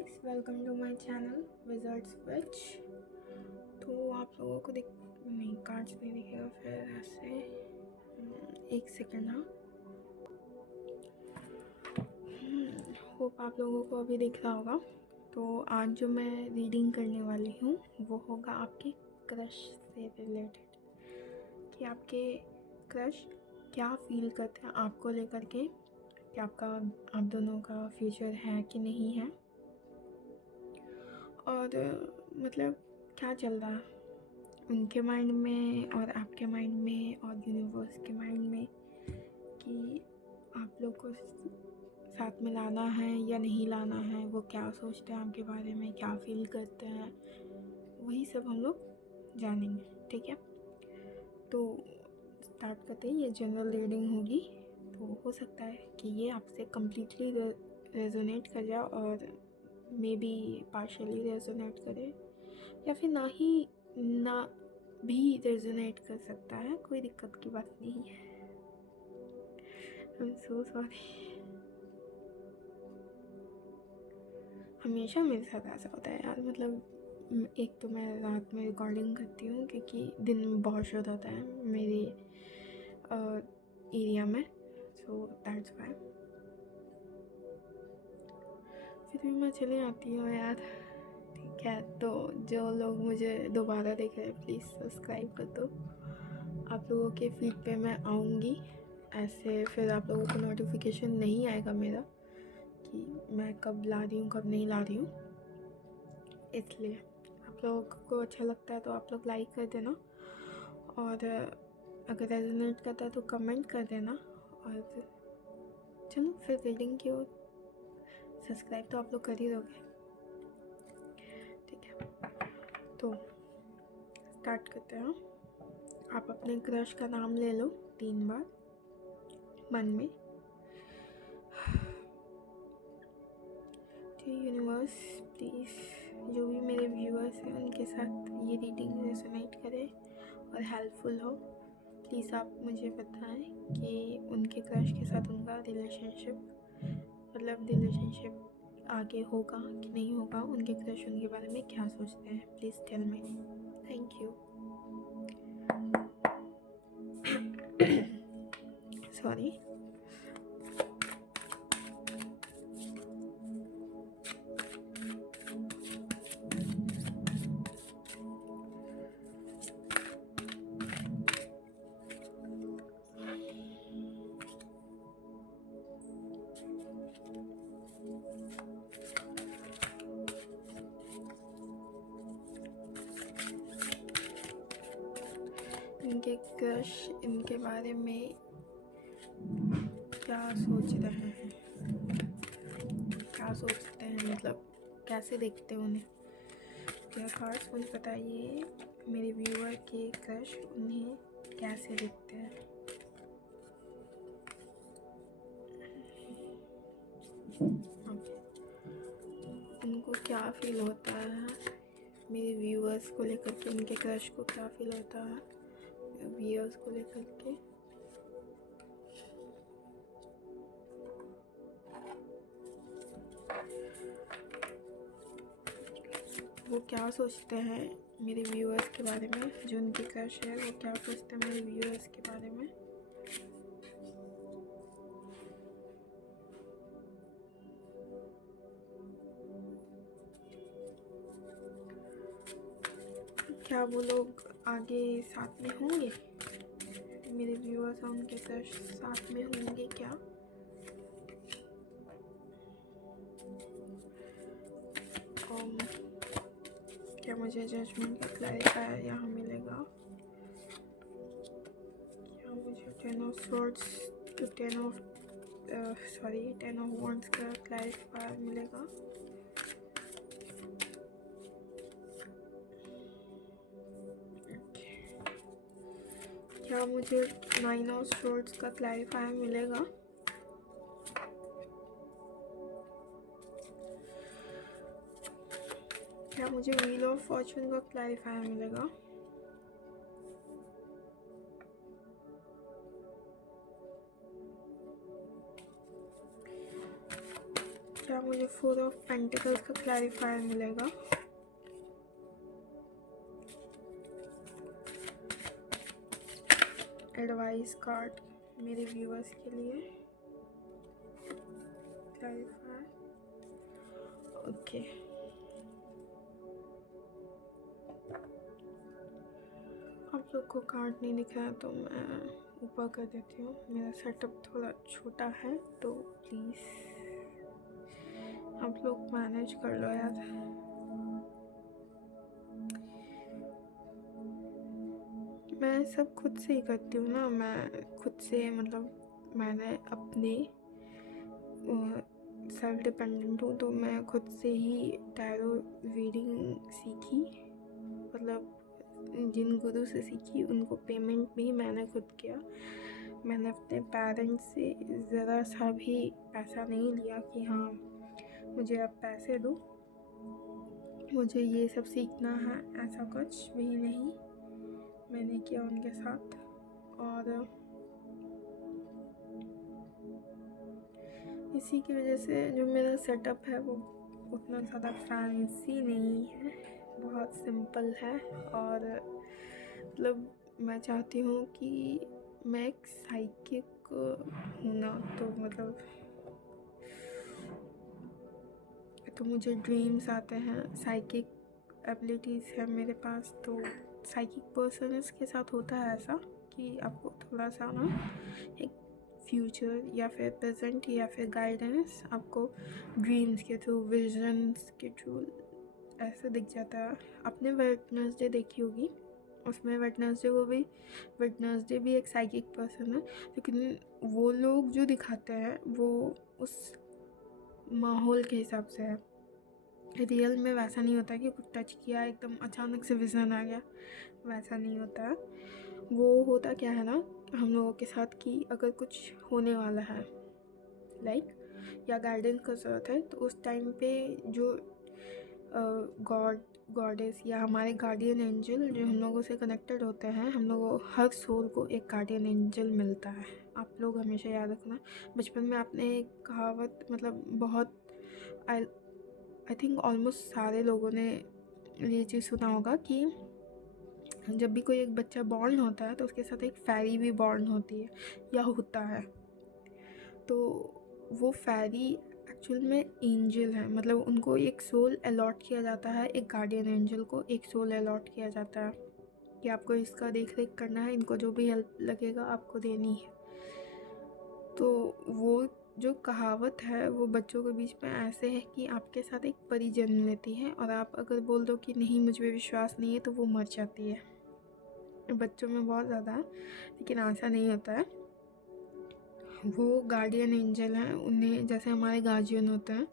Guys, welcome to my channel wizards witch. तो आप लोगों को नहीं, कार्ड्स नहीं दिखेगा फिर ऐसे। एक सेकेंड। हाँ, होप आप लोगों को अभी दिख रहा होगा। तो आज जो मैं रीडिंग करने वाली हूँ वो होगा आपके क्रश से रिलेटेड, कि आपके क्रश क्या फील करते हैं आपको लेकर के, कि आप दोनों का फ्यूचर है कि नहीं है, और मतलब क्या चल रहा है उनके माइंड में और आपके माइंड में और यूनिवर्स के माइंड में, कि आप लोग को साथ में लाना है या नहीं लाना है, वो क्या सोचते हैं आपके बारे में, क्या फील करते हैं, वही सब हम लोग जानेंगे। ठीक है, तो स्टार्ट करते हैं। ये जनरल रीडिंग होगी, तो हो सकता है कि ये आपसे कम्प्लीटली रेजोनेट कर जाए और मे बी पार्शली रेजोनेट करे, या फिर ना भी रेजोनेट कर सकता है। कोई दिक्कत की बात नहीं है। I am so sorry. हमेशा मेरे साथ ऐसा होता है यार। मतलब एक तो मैं रात में रिकॉर्डिंग करती हूँ क्योंकि दिन में बहुत शोर होता है मेरे एरिया में, सो दैट्स वाई। फिर भी मैं चली आती हूँ यार। ठीक है, तो जो लोग मुझे दोबारा देख रहे हैं प्लीज़ सब्सक्राइब कर दो। आप लोगों के फीड पे मैं आऊँगी, ऐसे फिर आप लोगों को नोटिफिकेशन नहीं आएगा मेरा कि मैं कब ला रही हूँ कब नहीं ला रही हूँ। इसलिए आप लोगों को अच्छा लगता है तो आप लोग लाइक कर देना, और अगर रेजोनेट करता है तो कमेंट कर देना। और चलो फिर रीडिंग की ओर। सब्सक्राइब तो आप लोग कर ही दोगे। ठीक है, तो स्टार्ट करते हैं। आप अपने क्रश का नाम ले लो 3 बार मन में। तो यूनिवर्स प्लीज़, जो भी मेरे व्यूअर्स हैं उनके साथ ये रीडिंग रेजोनेट करे और हेल्पफुल हो। प्लीज़ आप मुझे बताएं कि उनके क्रश के साथ उनका रिलेशनशिप आगे होगा कि नहीं होगा। उनके क्रश उनके बारे में क्या सोचते हैं, please tell me. Thank you. Sorry. इनके क्रश इनके बारे में क्या सोच रहे हैं, क्या सोचते हैं, मतलब कैसे देखते हैं उन्हें। क्या कार्ड्स मुझे बताइए, मेरे व्यूअर के क्रश उन्हें कैसे देखते हैं। ओके, उनको क्या फील होता है मेरे व्यूअर्स को लेकर के, उनके क्रश को क्या फील होता है व्यूअर्स को लेकर के। वो क्या सोचते हैं मेरे व्यूअर्स के बारे में, जो उनकी क्रश है वो क्या सोचते हैं मेरे व्यूअर्स के बारे में। क्या वो लोग आगे साथ में होंगे, मेरे व्यूअर्स और उनके क्रश साथ में होंगे क्या। क्या मुझे जजमेंट का क्लैरिफायर यहाँ मिलेगा। क्या मुझे 10 of swords to 10 of wands का क्लैरिफायर मिलेगा। क्या मुझे 9 ऑफ स्वॉर्ड्स का क्लैरिफायर मिलेगा। क्या मुझे व्हील ऑफ फॉर्चून का क्लैरिफायर मिलेगा। क्या मुझे 4 ऑफ पेंटिकल्स का क्लैरिफायर मिलेगा? एडवाइस कार्ड मेरे व्यूअर्स के लिए, क्लैरिफायर। ओके, आप लोग को कार्ड नहीं दिख रहा है तो मैं ऊपर कर देती हूँ। मेरा सेटअप थोड़ा छोटा है तो प्लीज़ आप लोग मैनेज कर लो यार। मैं सब खुद से ही करती हूँ ना, मैं खुद से मतलब मैंने अपने सेल्फ डिपेंडेंट हूँ, तो मैं खुद से ही टैरो रीडिंग सीखी, मतलब जिन गुरु से सीखी उनको पेमेंट भी मैंने खुद किया। मैंने अपने पेरेंट्स से ज़रा सा भी पैसा नहीं लिया कि हाँ मुझे आप पैसे दो, मुझे ये सब सीखना है, ऐसा कुछ भी नहीं मैंने किया उनके साथ। और इसी की वजह से जो मेरा सेटअप है वो उतना ज़्यादा फैंसी नहीं है, बहुत सिंपल है। और मतलब मैं चाहती हूँ कि मैं एक साइकिक हूँ ना, तो मतलब तो मुझे ड्रीम्स आते हैं, साइकिक एबिलिटीज़ है मेरे पास। तो साइकिक पर्सन्स के साथ होता है ऐसा कि आपको थोड़ा सा ना एक फ्यूचर या फिर प्रेजेंट या फिर गाइडेंस आपको ड्रीम्स के थ्रू, विजन्स के थ्रू ऐसे दिख जाता है। आपने वेडनेसडे देखी होगी, उसमें वेडनेसडे भी एक साइकिक पर्सन है, लेकिन वो लोग जो दिखाते हैं वो उस माहौल के हिसाब से है। रियल में वैसा नहीं होता कि कुछ टच किया एकदम अचानक से विजन आ गया, वैसा नहीं होता है। वो होता क्या है ना हम लोगों के साथ कि अगर कुछ होने वाला है या गाइडेंस का ज़रूरत है, तो उस टाइम पे जो गॉडेस या हमारे गार्डियन एंजल जो हम लोगों से कनेक्टेड होते हैं, हम लोगों हर सोल को एक गार्डियन एंजल मिलता है। आप लोग हमेशा याद रखना, बचपन में आपने एक कहावत मतलब बहुत आई थिंक ऑलमोस्ट सारे लोगों ने ये चीज़ सुना होगा कि जब भी कोई एक बच्चा बॉर्न होता है तो उसके साथ एक फैरी भी बॉर्न होती है या होता है। तो वो फैरी एक्चुअल में एंजल है, मतलब उनको एक सोल अलॉट किया जाता है, एक गार्डियन एंजल को एक सोल अलॉट किया जाता है कि आपको इसका देख रेख करना है, इनको जो भी हेल्प लगेगा आपको देनी है। तो वो जो कहावत है वो बच्चों के बीच में ऐसे है कि आपके साथ एक परी जन्म लेती है और आप अगर बोल दो कि नहीं मुझ पे विश्वास नहीं है तो वो मर जाती है। बच्चों में बहुत ज़्यादा, लेकिन ऐसा नहीं होता है। वो गार्डियन एंजल हैं, उन्हें जैसे हमारे गार्जियन होते हैं,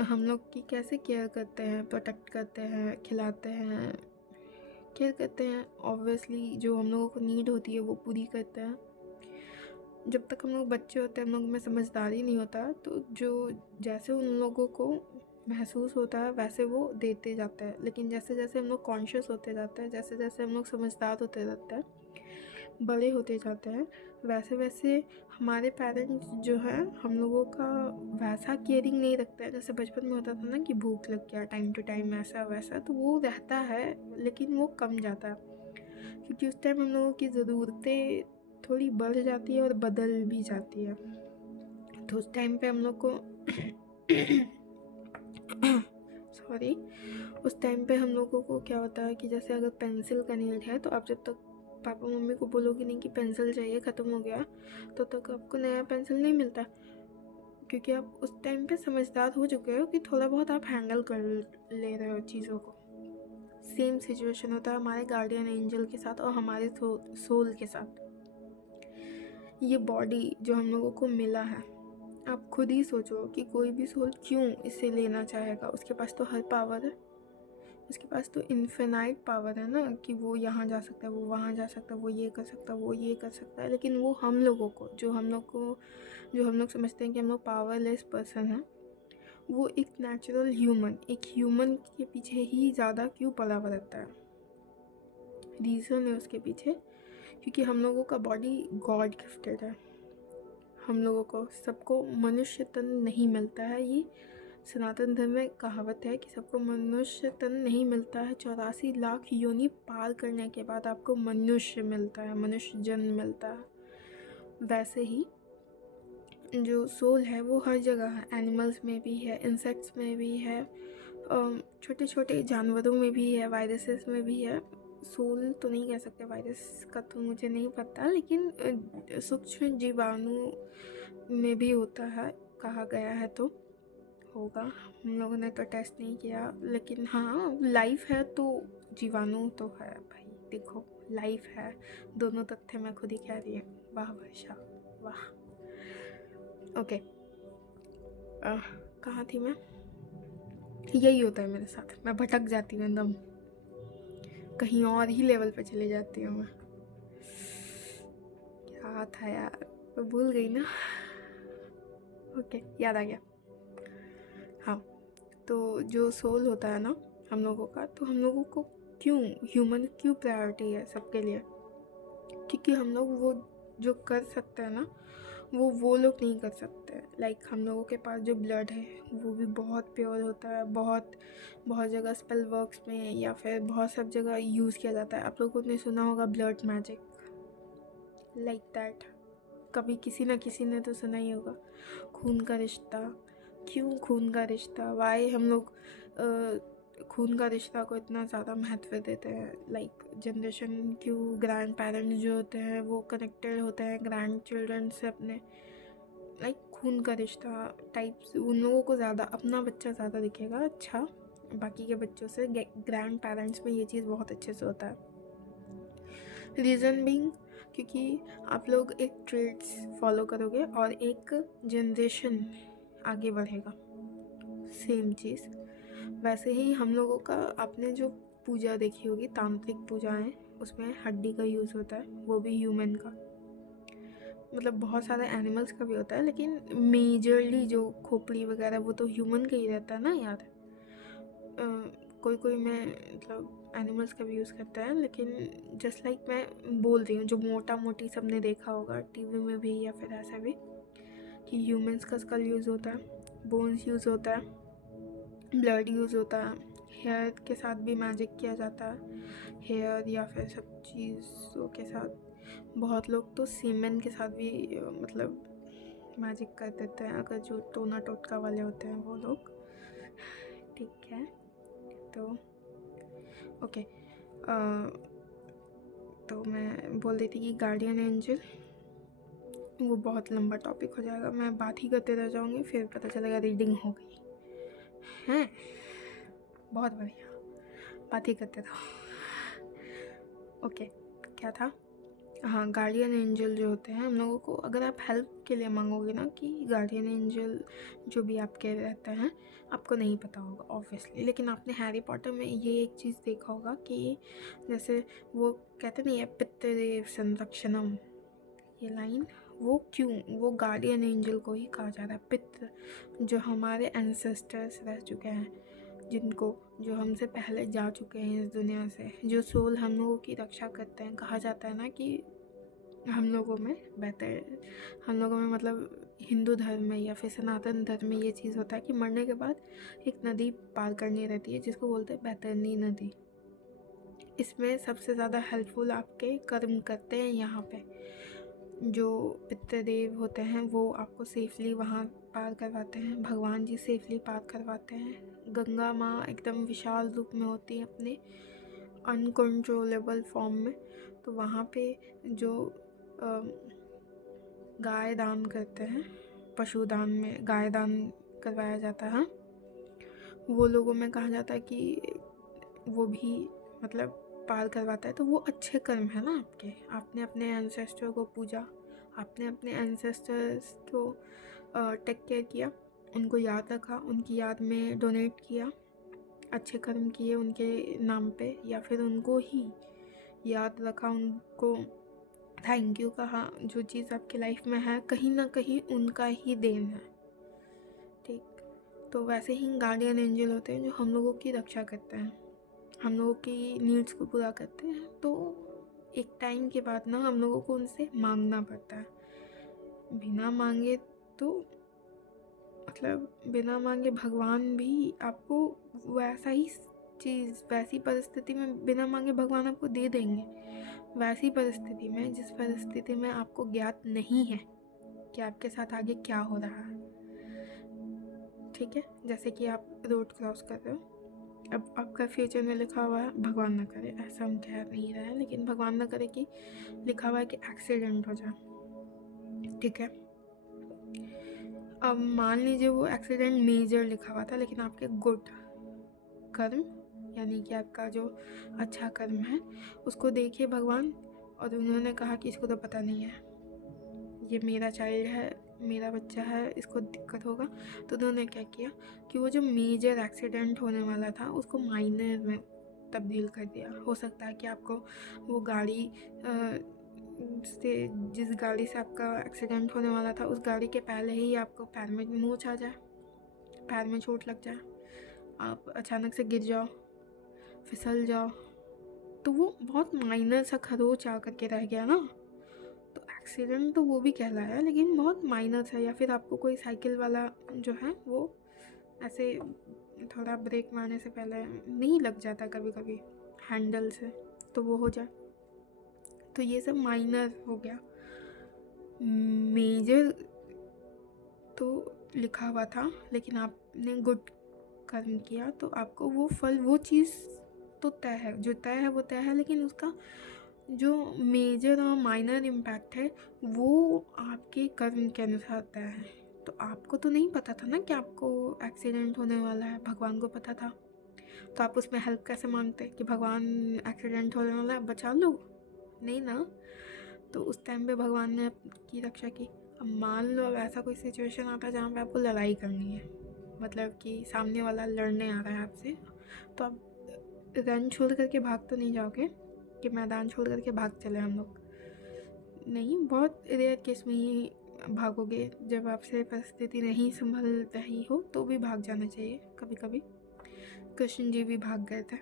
हम लोग की कैसे केयर करते हैं, प्रोटेक्ट करते हैं, खिलाते हैं, केयर करते हैं। ऑब्वियसली जो हम लोगों को नीड होती है वो पूरी करते हैं। जब तक हम लोग बच्चे होते हैं, हम लोग में समझदारी नहीं होता, तो जो जैसे उन लोगों को महसूस होता है वैसे वो देते जाते हैं। लेकिन जैसे जैसे हम लोग कॉन्शियस होते जाते हैं, जैसे जैसे हम लोग समझदार होते जाते हैं, बड़े होते जाते हैं, वैसे वैसे हमारे पेरेंट्स जो है हम लोगों का वैसा केयरिंग नहीं रखता है। जैसे बचपन में होता था ना कि भूख लग गया टाइम टू टाइम, ऐसा वैसा, तो वो रहता है लेकिन वो कम जाता है, क्योंकि उस टाइम हम लोगों की ज़रूरतें थोड़ी बढ़ जाती है और बदल भी जाती है। तो उस टाइम पे हम लोग को सॉरी, उस टाइम पे हम लोगों को क्या होता है कि जैसे अगर पेंसिल का नीड है तो आप जब तक पापा मम्मी को बोलोगे नहीं कि पेंसिल चाहिए, ख़त्म हो गया, तो तक आपको नया पेंसिल नहीं मिलता, क्योंकि आप उस टाइम पे समझदार हो चुके हो कि थोड़ा बहुत आप हैंडल कर ले रहे हो चीज़ों को। सेम सिचुएशन होता है हमारे गार्डियन एंजल के साथ और हमारे सोल के साथ। ये बॉडी जो हम लोगों को मिला है, आप खुद ही सोचो कि कोई भी सोल क्यों इसे लेना चाहेगा। उसके पास तो हर पावर है, उसके पास तो इन्फिनाइट पावर है ना, कि वो यहाँ जा सकता है, वो वहाँ जा सकता है, वो ये कर सकता है, वो ये कर सकता है। लेकिन वो हम लोगों को जो हम लोग समझते हैं कि हम लोग पावरलेस पर्सन हैं, वो एक नेचुरल एक ह्यूमन के पीछे ही ज़्यादा क्यों पड़ा हुआ रहता है। रीज़न है उसके पीछे, क्योंकि हम लोगों का बॉडी गॉड गिफ्टेड है। हम लोगों को सबको मनुष्य तन नहीं मिलता है। ये सनातन धर्म में कहावत है कि सबको मनुष्य तन नहीं मिलता है, 84 लाख योनि पार करने के बाद आपको मनुष्य मिलता है, मनुष्य जन्म मिलता है। वैसे ही जो सोल है वो हर जगह है, एनिमल्स में भी है, इंसेक्ट्स में भी है, छोटे छोटे जानवरों में भी है, वायरसेस में भी है। सोल तो नहीं कह सकते, वायरस का तो मुझे नहीं पता, लेकिन सूक्ष्म जीवाणु में भी होता है, कहा गया है। तो होगा, हम लोगों ने तो टेस्ट नहीं किया, लेकिन हाँ लाइफ है तो जीवाणु तो है भाई। देखो लाइफ है, दोनों तथ्य मैं खुद ही कह रही हूँ। वाह वर्षा वाह। ओके, कहाँ थी मैं? यही होता है मेरे साथ, मैं भटक जाती हूँ एकदम, कहीं और ही लेवल पे चली जाती हूँ मैं। क्या था यार, मैं भूल गई ना। ओके, याद आ गया। हाँ, तो जो सोल होता है ना हम लोगों का, तो हम लोगों को क्यों ह्यूमन क्यों प्रायोरिटी है सबके लिए? क्योंकि हम लोग वो जो कर सकते हैं ना वो लोग नहीं कर सकते। लाइक हम लोगों के पास जो ब्लड है वो भी बहुत प्योर होता है, बहुत बहुत जगह स्पेल वर्क्स में या फिर बहुत सब जगह यूज़ किया जाता है। आप लोगों ने सुना होगा ब्लड मैजिक, लाइक दैट कभी किसी ना किसी ने तो सुना ही होगा। खून का रिश्ता, क्यों खून का रिश्ता, वाई हम लोग खून का रिश्ता को इतना ज़्यादा महत्व देते हैं? लाइक जनरेशन, क्यों ग्रैंड पेरेंट्स जो होते हैं वो कनेक्टेड होते हैं ग्रैंड चिल्ड्रन से अपने, लाइक खून का रिश्ता टाइप्स। उन लोगों को ज़्यादा अपना बच्चा ज़्यादा दिखेगा अच्छा बाकी के बच्चों से, ग्रैंड पेरेंट्स में ये चीज़ बहुत अच्छे से होता है। रीज़न बीइंग क्योंकि आप लोग एक ट्रेड्स फॉलो करोगे और एक जनरेशन आगे बढ़ेगा। सेम चीज़ वैसे ही हम लोगों का, आपने जो पूजा देखी होगी तांत्रिक पूजाएं, उसमें हड्डी का यूज़ होता है, वो भी ह्यूमन का, मतलब बहुत सारे एनिमल्स का भी होता है, लेकिन मेजरली जो खोपड़ी वगैरह वो तो ह्यूमन का ही रहता है ना यार। कोई कोई में मतलब एनिमल्स का भी यूज़ करता है, लेकिन जस्ट लाइक मैं बोल रही हूँ जो मोटा मोटी सबने देखा होगा टीवी में भी या फिर ऐसा भी, कि ह्यूमंस का स्कल यूज़ होता है, बोन्स यूज़ होता है, ब्लड यूज़ होता है, हेयर के साथ भी मैजिक किया जाता है, हेयर या फिर सब चीज़ों के साथ। बहुत लोग तो सीमेन के साथ भी मतलब मैजिक कर देते हैं, अगर जो टोना टोटका वाले होते हैं वो लोग। ठीक है, तो ओके, तो मैं बोल रही थी कि गार्डियन एंजल वो बहुत लंबा टॉपिक हो जाएगा, मैं बात ही करते रह जाऊँगी, फिर पता चलेगा रीडिंग हो गई हैं। बहुत बढ़िया, बात ही करते रहो। ओके, क्या था? हाँ, गार्डियन एंजल जो होते हैं हम लोगों को, अगर आप हेल्प के लिए मांगोगे ना कि गार्डियन एंजल जो भी आपके रहते हैं, आपको नहीं पता होगा ऑब्वियसली, लेकिन आपने हैरी पॉटर में ये एक चीज़ देखा होगा कि जैसे वो कहते नहीं है पितृदेव संरक्षणम, ये लाइन, वो क्यों, वो गार्डियन एंजल को ही कहा जाता है। पितृ जो हमारे एंसेस्टर्स रह चुके हैं, जिनको जो हमसे पहले जा चुके हैं इस दुनिया से, जो सोल हम लोगों की रक्षा करते हैं। कहा जाता है ना कि हम लोगों में बेहतर, हम लोगों में मतलब हिंदू धर्म में या फिर सनातन धर्म में ये चीज़ होता है कि मरने के बाद एक नदी पार करनी रहती है जिसको बोलते हैं बैतरनी नदी। इसमें सबसे ज़्यादा हेल्पफुल आपके कर्म करते हैं। यहाँ पे जो पितृदेव होते हैं वो आपको सेफली वहाँ पार करवाते हैं, भगवान जी सेफली पार करवाते हैं। गंगा माँ एकदम विशाल रूप में होती है अपने अनकंट्रोलेबल फॉर्म में, तो वहाँ पे जो गाय दान करते हैं, पशु दान में गाय दान करवाया जाता है, वो लोगों में कहा जाता है कि वो भी मतलब पार करवाता है। तो वो अच्छे कर्म है ना आपके, आपने अपने एंसेस्टर को पूजा, आपने अपने एंसेस्टर्स को टेक केयर किया, उनको याद रखा, उनकी याद में डोनेट किया, अच्छे कर्म किए उनके नाम पे, या फिर उनको ही याद रखा, उनको थैंक यू कहा। जो चीज़ आपकी लाइफ में है कहीं ना कहीं उनका ही देन है, ठीक। तो वैसे ही गार्डियन एंजल होते हैं जो हम लोगों की रक्षा करते हैं, हम लोगों की नीड्स को पूरा करते हैं। तो एक टाइम के बाद ना हम लोगों को उनसे मांगना पड़ता है। बिना मांगे तो मतलब बिना मांगे भगवान भी आपको वैसा ही चीज़, वैसी परिस्थिति में बिना मांगे भगवान आपको दे देंगे। वैसी परिस्थिति में जिस परिस्थिति में आपको ज्ञात नहीं है कि आपके साथ आगे क्या हो रहा है। ठीक है, जैसे कि आप रोड क्रॉस कर रहे हो, अब आपका फ्यूचर में लिखा हुआ है, भगवान ना करे, ऐसा हम कह नहीं रहे हैं, लेकिन भगवान ना करे कि लिखा हुआ है कि एक्सीडेंट हो जाए। ठीक है, अब मान लीजिए वो एक्सीडेंट मेजर लिखा हुआ था, लेकिन आपके गुड कर्म यानी कि आपका जो अच्छा कर्म है उसको देखिए भगवान, और उन्होंने कहा कि इसको तो पता नहीं है, ये मेरा चाइल्ड है, मेरा बच्चा है, इसको दिक्कत होगा। तो उन्होंने क्या किया कि वो जो मेजर एक्सीडेंट होने वाला था उसको माइनर में तब्दील कर दिया। हो सकता है कि आपको वो गाड़ी से, जिस गाड़ी से आपका एक्सीडेंट होने वाला था, उस गाड़ी के पहले ही आपको पैर में मोच आ जाए, पैर में चोट लग जाए, आप अचानक से गिर जाओ, फिसल जाओ, तो वो बहुत माइनर सा खरोच आ करके रह गया ना, तो एक्सीडेंट तो वो भी कहलाया, लेकिन बहुत माइनर था। या फिर आपको कोई साइकिल वाला जो है वो ऐसे थोड़ा ब्रेक मारने से पहले नहीं लग जाता कभी कभी हैंडल से, तो वो हो जाए, तो ये सब माइनर हो गया। मेजर तो लिखा हुआ था, लेकिन आपने गुड कर्म किया तो आपको वो फल, वो चीज़ तो तय है, जो तय है वो तय है, लेकिन उसका जो मेजर और माइनर इम्पैक्ट है वो आपके कर्म के अनुसार तय है। तो आपको तो नहीं पता था ना कि आपको एक्सीडेंट होने वाला है, भगवान को पता था, तो आप उसमें हेल्प कैसे मांगते कि भगवान एक्सीडेंट होने वाला है, बचा लो? नहीं ना। तो उस टाइम पे भगवान ने आपकी रक्षा की। अब मान लो अब ऐसा कोई सिचुएशन आता है जहाँ पे आपको लड़ाई करनी है, मतलब कि सामने वाला लड़ने आ रहा है आपसे, तो आप रन छोड़ करके भाग तो नहीं जाओगे कि मैदान छोड़ करके भाग चले हम लोग, नहीं, बहुत रेयर केस में ही भागोगे, जब आपसे परिस्थिति नहीं संभल रही हो तो भी भाग जाना चाहिए। कभी कभी कृष्ण जी भी भाग गए थे,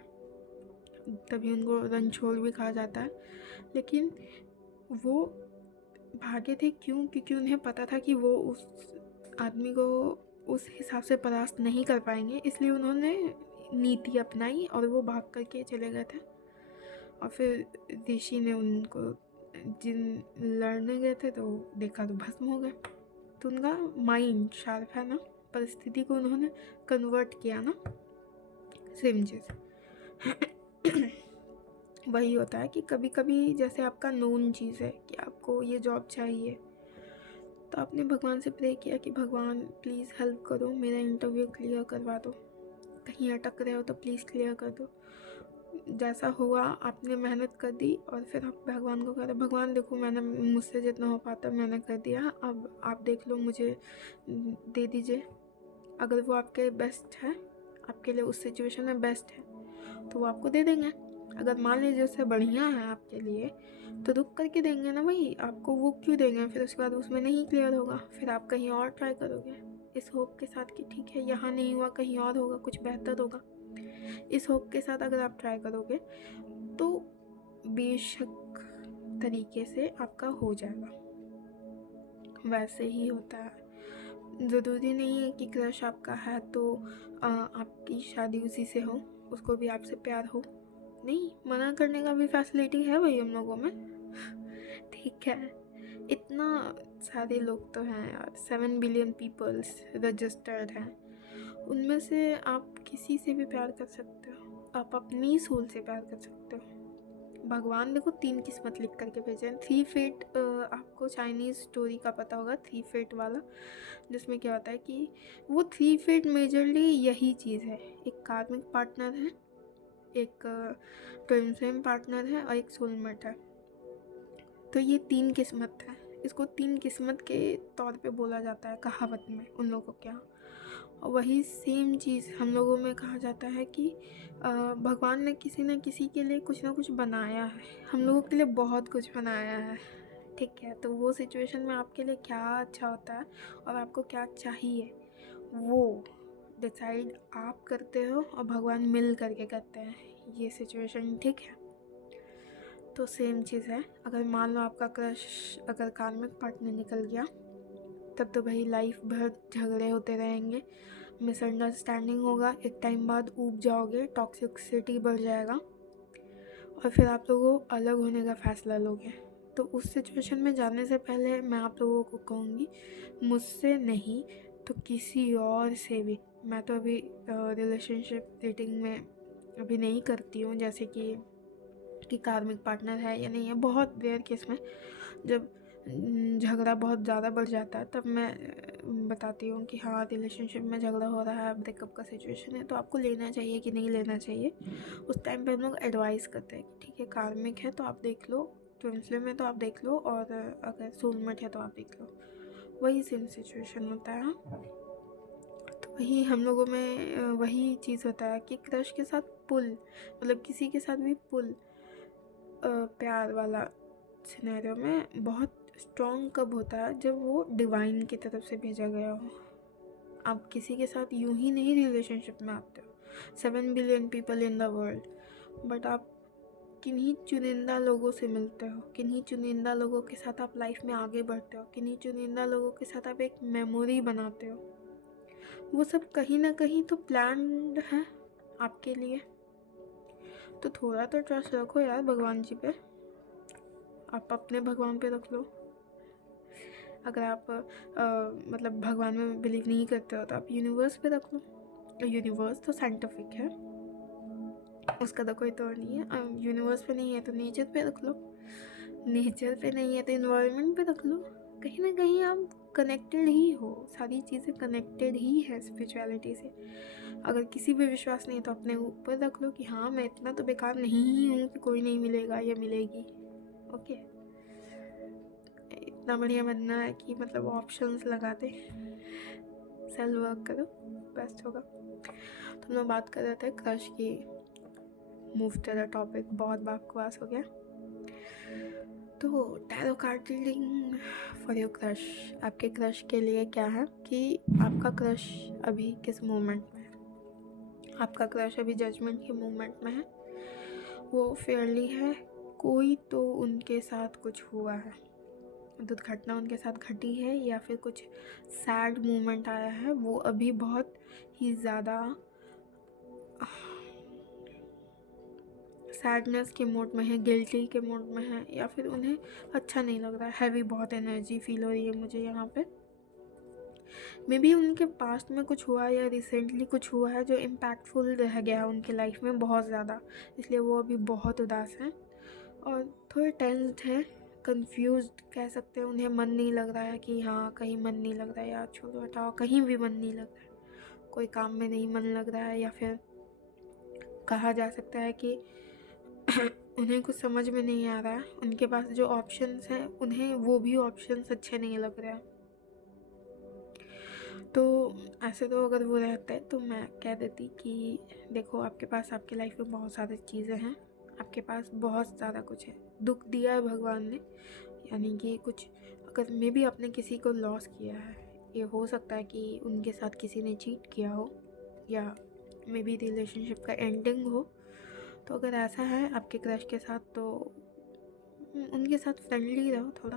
तभी उनको रणछोड़ भी कहा जाता है, लेकिन वो भागे थे क्यों? क्योंकि उन्हें पता था कि वो उस आदमी को उस हिसाब से परास्त नहीं कर पाएंगे, इसलिए उन्होंने नीति अपनाई और वो भाग करके चले गए थे। और फिर ऋषि ने उनको, जिन लड़ने गए थे तो देखा तो भस्म हो गए। तो उनका माइंड शार्प है ना, परिस्थिति को उन्होंने कन्वर्ट किया ना, सेम चीज़। वही होता है कि कभी कभी जैसे आपका नोन चीज़ है कि आपको ये जॉब चाहिए, तो आपने भगवान से प्रे किया कि भगवान प्लीज़ हेल्प करो, मेरा इंटरव्यू क्लियर करवा दो, कहीं अटक रहे हो तो प्लीज़ क्लियर कर दो। जैसा हुआ आपने मेहनत कर दी, और फिर आप भगवान को कह रहे, भगवान देखो मैंने, मुझसे जितना हो पाता मैंने कर दिया, अब आप देख लो, मुझे दे दीजिए। अगर वो आपके बेस्ट है, आपके लिए उस सिचुएशन में बेस्ट है, तो वो आपको दे देंगे। अगर मान लीजिए उससे बढ़िया है आपके लिए, तो रुक करके देंगे ना भाई, आपको वो क्यों देंगे? फिर उसके बाद उसमें नहीं क्लियर होगा, फिर आप कहीं और ट्राई करोगे इस होप के साथ कि ठीक है यहाँ नहीं हुआ, कहीं और होगा, कुछ बेहतर होगा। इस होप के साथ अगर आप ट्राई करोगे तो बेशक तरीके से आपका हो जाएगा। वैसे ही होता है, ज़रूरी नहीं है कि क्रश आपका है तो आपकी शादी उसी से हो, उसको भी आपसे प्यार हो, नहीं, मना करने का भी फैसिलिटी है भाई हम लोगों में। ठीक है, इतना सारे लोग तो हैं यार, 7 बिलियन पीपल्स रजिस्टर्ड हैं, उनमें से आप किसी से भी प्यार कर सकते हो, आप अपनी सोल से प्यार कर सकते हो। भगवान देखो 3 किस्मत लिख करके भेजे हैं। 3 फेट, आपको चाइनीज़ स्टोरी का पता होगा 3 फेट वाला, जिसमें क्या होता है कि वो 3 फेट मेजरली यही चीज़ है, एक कार्मिक पार्टनर है, एक ट्विन फ्लेम पार्टनर है, और एक सोलमेट है। तो ये 3 किस्मत है, इसको 3 किस्मत के तौर पे बोला जाता है कहावत में उन लोगों के यहाँ। और वही सेम चीज़ हम लोगों में कहा जाता है कि भगवान ने किसी न किसी के लिए कुछ ना कुछ बनाया है, हम लोगों के लिए बहुत कुछ बनाया है। ठीक है, तो वो सिचुएशन में आपके लिए क्या अच्छा होता है और आपको क्या चाहिए, वो डिसाइड आप करते हो और भगवान मिल करके करते हैं ये सिचुएशन। ठीक है, तो सेम चीज़ है, अगर मान लो आपका क्रश अगर कार्मिक पार्टनर निकल गया, तब तो भाई लाइफ भर झगड़े होते रहेंगे, मिसअंडरस्टैंडिंग होगा, एक टाइम बाद ऊब जाओगे, टॉक्सिसिटी बढ़ जाएगा और फिर आप लोगों अलग होने का फ़ैसला लोगे। तो उस सिचुएशन में जाने से पहले मैं आप लोगों को कहूँगी, मुझसे नहीं तो किसी और से भी, मैं तो अभी रिलेशनशिप डेटिंग में अभी नहीं करती हूँ, जैसे कि कार्मिक पार्टनर है या नहीं है, बहुत रेयर केस में जब झगड़ा बहुत ज़्यादा बढ़ जाता है तब मैं बताती हूँ कि हाँ रिलेशनशिप में झगड़ा हो रहा है, ब्रेकअप का सिचुएशन है, तो आपको लेना चाहिए कि नहीं लेना चाहिए। उस टाइम पे हम लोग एडवाइस करते हैं कि ठीक है कार्मिक है तो आप देख लो, ट्विन फ्लेम है तो आप देख लो, और अगर सोलमेट है तो आप देख लो, वही सेम सिचुएशन होता है। तो वही हम लोगों में वही चीज़ होता है कि क्रश के साथ पुल, मतलब किसी के साथ भी पुल प्यार वाला सिनेरियो में बहुत स्ट्रॉन्ग कब होता है, जब वो डिवाइन की तरफ से भेजा गया हो। आप किसी के साथ यूं ही नहीं रिलेशनशिप में आते हो, 7 billion people in the world, but आप किन्हीं चुनिंदा लोगों से मिलते हो, किन्हीं चुनिंदा लोगों के साथ आप लाइफ में आगे बढ़ते हो, किन्हीं चुनिंदा लोगों के साथ आप एक मेमोरी बनाते हो। वो सब कहीं ना कहीं तो प्लान्ड है आपके लिए। तो थोड़ा तो ट्रस्ट रखो यार भगवान जी पे, आप अपने भगवान पे रख लो। अगर आप मतलब भगवान में बिलीव नहीं करते हो तो आप यूनिवर्स पे रख लो। यूनिवर्स तो साइंटिफिक है, उसका तो कोई तोड़ नहीं है। यूनिवर्स पे नहीं है तो नेचर पे रख लो, नेचर पे नहीं है तो इन्वायरमेंट पे रख लो। कहीं ना कहीं आप कनेक्टेड ही हो, सारी चीज़ें कनेक्टेड ही है स्पिरिचुअलिटी से। अगर किसी भी विश्वास नहीं है तो अपने ऊपर रख लो कि हाँ मैं इतना तो बेकार नहीं ही हूँ कि कोई नहीं मिलेगा या मिलेगी। ओके, इतना बढ़िया बनना है कि मतलब ऑप्शंस लगा दे, सेल्फ वर्क करो, बेस्ट होगा। तो हम लोग बात कर रहे थे क्रश की, मूव टू द टॉपिक, बहुत बकवास हो गया। तो tarot card reading for your crush, आपके क्रश के लिए क्या है कि आपका क्रश अभी किस मोमेंट में है। आपका क्रश अभी जजमेंट के मोमेंट में है, वो फेयरली है, कोई तो उनके साथ कुछ हुआ है, दुर्घटना उनके साथ घटी है, या फिर कुछ सैड मोमेंट आया है, वो अभी बहुत ही ज़्यादा सैडनेस के मोड में है, गिल्टी के मोड में है, या फिर उन्हें अच्छा नहीं लग रहा है, हैवी बहुत एनर्जी फील हो रही है मुझे यहाँ पे। मे बी उनके पास्ट में कुछ हुआ या रिसेंटली कुछ हुआ है जो इम्पैक्टफुल रह गया है उनके लाइफ में बहुत ज़्यादा, इसलिए वो अभी बहुत उदास हैं और थोड़े टेंस्ड हैं, कंफ्यूज्ड कह सकते हैं। उन्हें मन नहीं लग रहा है कि हाँ कहीं मन नहीं लग रहा है, यार छोड़ो हटाओ, कहीं भी मन नहीं लग रहा है, कोई काम में नहीं मन लग रहा है, या फिर कहा जा सकता है कि उन्हें कुछ समझ में नहीं आ रहा है, उनके पास जो ऑप्शंस हैं उन्हें वो भी ऑप्शंस अच्छे नहीं लग रहे हैं। तो ऐसे तो अगर वो रहते तो मैं कह देती कि देखो आपके पास आपकी लाइफ में बहुत सारी चीज़ें हैं, आपके पास बहुत ज़्यादा कुछ है, दुख दिया है भगवान ने, यानी कि कुछ अगर मे भी आपने किसी को लॉस किया है, ये हो सकता है कि उनके साथ किसी ने चीट किया हो या मे बी रिलेशनशिप का एंडिंग हो। तो अगर ऐसा है आपके क्रश के साथ तो उनके साथ फ्रेंडली रहो, थोड़ा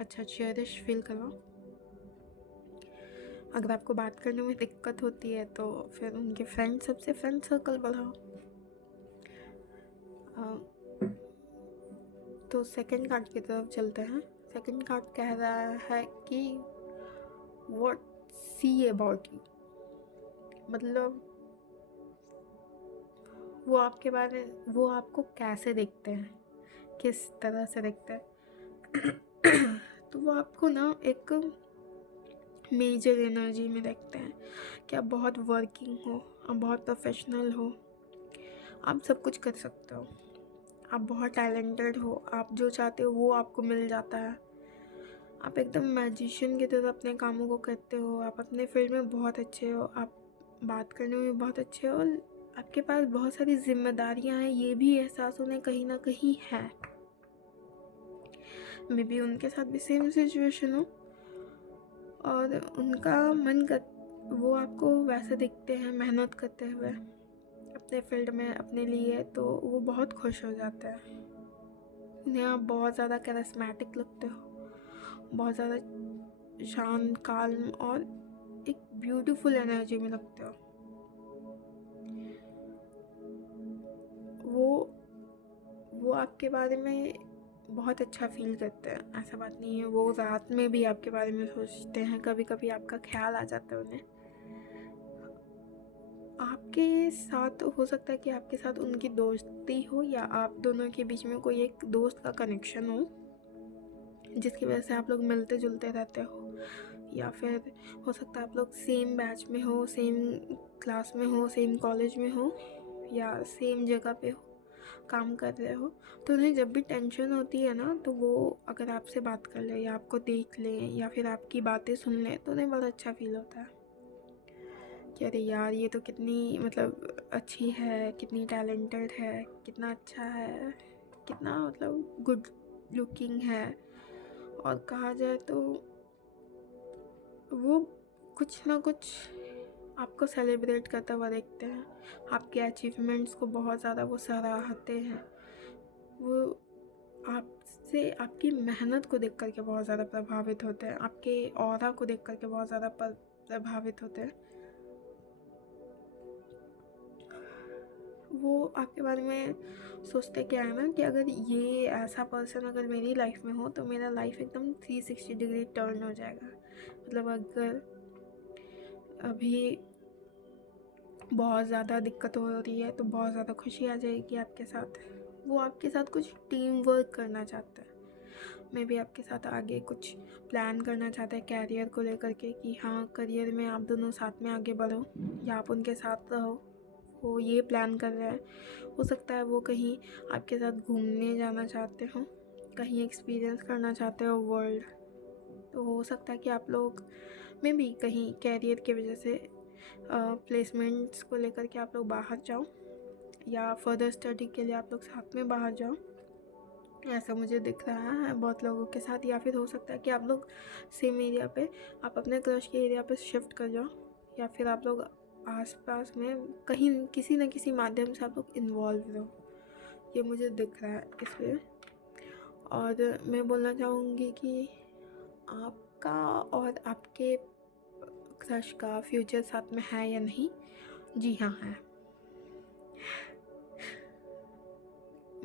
अच्छा चेरिश फील करो। अगर आपको बात करने में दिक्कत होती है तो फिर उनके फ्रेंड सबसे फ्रेंड सर्कल बढ़ाओ। तो सेकंड कार्ड की तरफ चलते हैं। सेकंड कार्ड कह रहा है कि व्हाट सी अबाउट यू, मतलब वो आपके बारे, वो आपको कैसे देखते हैं, किस तरह से देखते हैं। तो वो आपको ना एक मेजर एनर्जी में देखते हैं कि आप बहुत वर्किंग हो, आप बहुत प्रोफेशनल हो, आप सब कुछ कर सकते हो, आप बहुत टैलेंटेड हो, आप जो चाहते हो वो आपको मिल जाता है, आप एकदम मैजिशियन की तरह अपने कामों को करते हो, आप अपने फील्ड में बहुत अच्छे हो, आप बात करने में बहुत अच्छे हो, आपके पास बहुत सारी जिम्मेदारियां हैं, ये भी एहसास उन्हें कहीं ना कहीं है। मे बी उनके साथ भी सेम सिचुएशन हो और उनका मन कर, वो आपको वैसे दिखते हैं मेहनत करते हुए अपने फील्ड में अपने लिए, तो वो बहुत खुश हो जाते हैं। उन्हें आप बहुत ज़्यादा कैरिस्मेटिक लगते हो, बहुत ज़्यादा शांत, काल्म और एक ब्यूटीफुल एनर्जी में लगते हो। वो आपके बारे में बहुत अच्छा फील करते हैं, ऐसा बात नहीं है। वो रात में भी आपके बारे में सोचते हैं, कभी कभी आपका ख्याल आ जाता है उन्हें। आपके साथ हो सकता है कि आपके साथ उनकी दोस्ती हो, या आप दोनों के बीच में कोई एक दोस्त का कनेक्शन हो जिसकी वजह से आप लोग मिलते जुलते रहते हो, या फिर हो सकता है आप लोग सेम बैच में हो, सेम क्लास में हो, सेम कॉलेज में हो, या सेम जगह पे हो, काम कर रहे हो। तो उन्हें जब भी टेंशन होती है ना, तो वो अगर आपसे बात कर ले या आपको देख लें या फिर आपकी बातें सुन लें, तो उन्हें बहुत अच्छा फील होता है कि अरे यार, ये तो कितनी मतलब अच्छी है, कितनी टैलेंटेड है, कितना अच्छा है, कितना मतलब गुड लुकिंग है। और कहा जाए तो वो कुछ ना कुछ आपको सेलिब्रेट करता हुआ देखते हैं, आपके अचीवमेंट्स को बहुत ज़्यादा वो सराहते हैं। वो आपसे, आपकी मेहनत को देख करके बहुत ज़्यादा प्रभावित होते हैं, आपके ऑरा को देख करके बहुत ज़्यादा प्रभावित होते हैं। वो आपके बारे में सोचते क्या है ना कि अगर ये ऐसा पर्सन अगर मेरी लाइफ में हो तो मेरा लाइफ एकदम 360 डिग्री टर्न हो जाएगा। मतलब अगर अभी बहुत ज़्यादा दिक्कत हो रही है तो बहुत ज़्यादा खुशी आ जाएगी आपके साथ। वो आपके साथ कुछ टीम वर्क करना चाहता है, मैं भी आपके साथ आगे कुछ प्लान करना चाहता है कैरियर को लेकर के, कि हाँ करियर में आप दोनों साथ में आगे बढ़ो या आप उनके साथ रहो। वो ये प्लान कर रहा है। हो सकता है वो कहीं आपके साथ घूमने जाना चाहते हो, कहीं एक्सपीरियंस करना चाहते हो वर्ल्ड। तो हो सकता है कि आप लोग में भी कहीं कैरियर की वजह से प्लेसमेंट्स को लेकर के आप लोग बाहर जाओ, या फर्दर स्टडी के लिए आप लोग साथ में बाहर जाओ। ऐसा मुझे दिख रहा है बहुत लोगों के साथ। या फिर हो सकता है कि आप लोग सेम एरिया पे, आप अपने क्रश के एरिया पे शिफ्ट कर जाओ, या फिर आप लोग आसपास में कहीं किसी न किसी माध्यम से आप लोग इन्वॉल्व रहो। ये मुझे दिख रहा है इसमें। और मैं बोलना चाहूँगी कि आपका और आपके क्रश का फ्यूचर साथ में है या नहीं? जी हाँ, है।